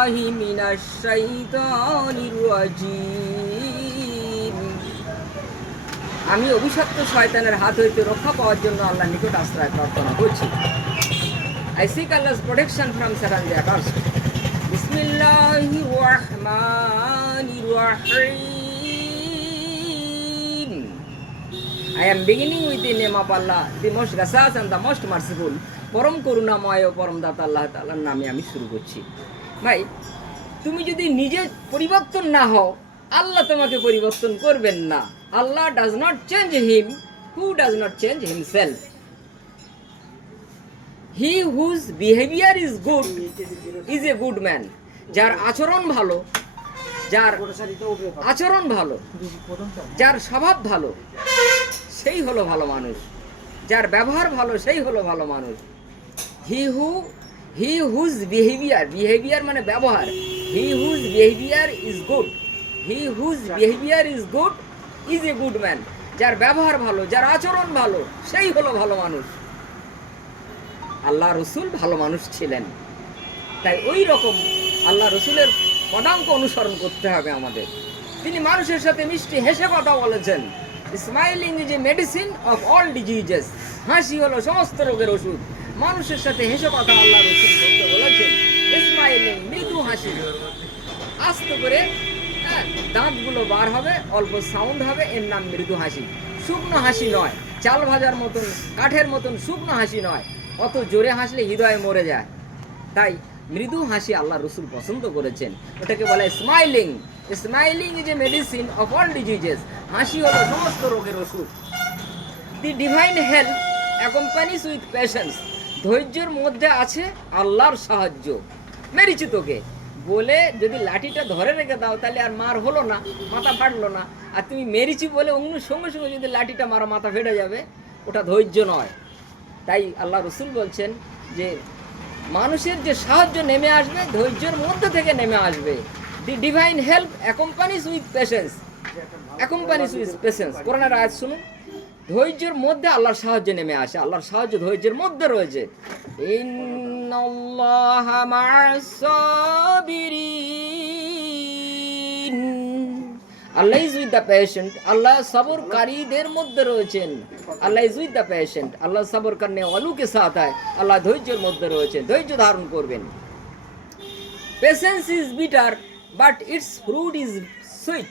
বিল্লাহি মিনাশ শাইতানির রাজিম। আমি অভিশপ্ত শয়তানের হাত হইতে রক্ষা পাওয়ার জন্য আল্লাহর নিকট আশ্রয় প্রার্থনা করছি। I seek Allah's protection from Satan the accursed. Bismillahir Rahmanir Rahim. I am beginning with the name of Allah, the most gracious and the most merciful. পরম করুণাময় ও পরম দাতা আল্লাহ তাআলার নামে আমি শুরু করছি। ভাই, তুমি যদি নিজে পরিবর্তন না হও, আল্লাহ তোমাকে পরিবর্তন করবেন না। আল্লাহ does not change him who does not change himself. He whose behavior is good is a good man. যার আচরণ ভালো, যার আচরণ ভালো, যার স্বভাব ভালো, সেই হলো ভালো মানুষ। যার ব্যবহার ভালো, সেই হলো ভালো মানুষ। He whose behavior মানে ব্যবহার, he whose behavior is good, is a good man. যার ব্যবহার ভালো, যার আচরণ ভালো, সেই হলো ভালো মানুষ। আল্লাহ রসুল ভালো মানুষ ছিলেন, তাই ওই রকম আল্লাহ রসুলের পদাঙ্ক অনুসরণ করতে হবে আমাদের। তিনি মানুষের সাথে মিষ্টি হেসে কথা বলেছেন। Smiling is a medicine of all diseases. হাসি হলো সমস্ত রোগের ওষুধ। মানুষের সাথে হেসে কথা আল্লাহ রসুল বলতে বলেছেন। স্মাইলিং, মৃদু হাসি, আস্তে করে দাঁতগুলো বার হবে, অল্প সাউন্ড হবে, এর নাম মৃদু হাসি। শুকনো হাসি নয়, চাল ভাজার মতন কাঠের মতন শুকনো হাসি নয়। অত জোরে হাসলে হৃদয়ে মরে যায়। তাই মৃদু হাসি আল্লাহ রসুল পছন্দ করেছেন। ওটাকে বলে smiling. Smiling is a medicine of all diseases. হাসি হলো সমস্ত রোগের ওষুধ। দি ডিভাইন হেল্প অ্যাকম্পানিজ উইথ পেশেন্স। ধৈর্যের মধ্যে আছে আল্লাহর সাহায্য। মেরেছি তোকে বলে যদি লাঠিটা ধরে রেখে দাও, তাহলে আর মার হলো না, মাথা ফাটলো না। আর তুমি মেরেছি বলে অন্য সঙ্গে সঙ্গে যদি লাঠিটা মারো, মাথা ফেটে যাবে, ওটা ধৈর্য নয়। তাই আল্লাহ রসুল বলছেন যে মানুষের যে সাহায্য নেমে আসবে, ধৈর্যের মধ্যে থেকে নেমে আসবে। দি ডিভাইন হেল্প অ্যাকম্পানিজ উইথ পেশেন্স। কোরআনের আয়াত শুনুন। ধৈর্যের মধ্যে আল্লাহর সাহায্য নেমে আসে। আল্লাহর সাহায্য ধৈর্যের মধ্যে রয়েছে। ইন্নাল্লাহা মা'আস সাবিরিন। Allah is with the patient. Allah সবরকারীদের মধ্যে রয়েছেন। Allah is with the patient. Allah সবর করনে ওয়ালু কে সাথ है। আল্লাহ ধৈর্যের মধ্যে রয়েছেন, ধৈর্য ধারণ করবেন। Patience is bitter but it's fruit is sweet.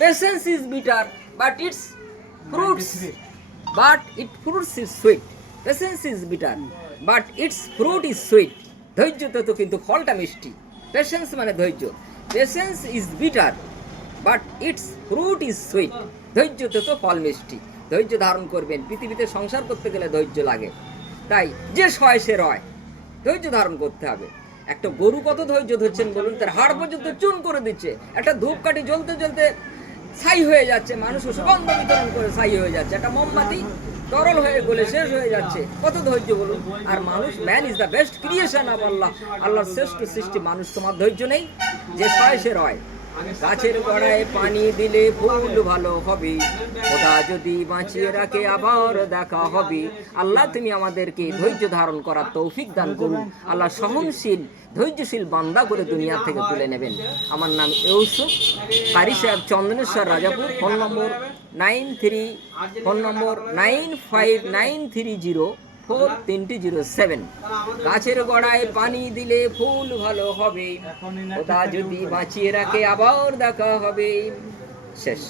Patience is bitter but it's fruits is sweet. Patience is bitter but its fruit is sweet. ধৈর্য তো কিন্তু ফলটা মিষ্টি। পেশেন্স মানে ধৈর্য। Patience is bitter but it's fruit is sweet. ধৈর্য তো ফল মিষ্টি। ধৈর্য ধারণ করবেন। পৃথিবীতে সংসার করতে গেলে ধৈর্য লাগে। তাই যে সয় সে রয়, ধৈর্য ধারণ করতে হবে। একটা গরু কত ধৈর্য ধরছেন বলুন? তার হাড় পর্যন্ত চুন করে দিচ্ছে। একটা ধূপকাঠি জ্বলতে জ্বলতে ছাই হয়ে যাচ্ছে, মানুষ সুগন্ধ বিতরণ করে ছাই হয়ে যাচ্ছে। একটা মোমবাতি তরল হয়ে গলে শেষ হয়ে যাচ্ছে। কত ধৈর্য বলুন? আর মানুষ, man is the best creation of Allah. আল্লাহর শ্রেষ্ঠ সৃষ্টি মানুষ। তোমার ধৈর্য নেই? যে সয় সে রয়। গাছের গোড়ায় পানি দিলে ফুল ভালো হবে, ওটা যদি বাঁচিয়ে রাখে আবার দেখা হবে। আল্লাহ তুমি আমাদেরকে ধৈর্য ধারণ করার তৌফিক দান করুন। আল্লাহ সহনশীল ধৈর্যশীল বান্দা করে দুনিয়া থেকে তুলে নেবেন। আমার নাম ইউসুফ কারি সাহেব, চন্দনেশ্বর, রাজাপুর। ফোন নম্বর 9593043307। গাছের গোড়ায় পানি দিলে ফুল ভালো হবে, ওটা যদি বাঁচিয়ে রাখে আবার দেখা হবে। শেষ।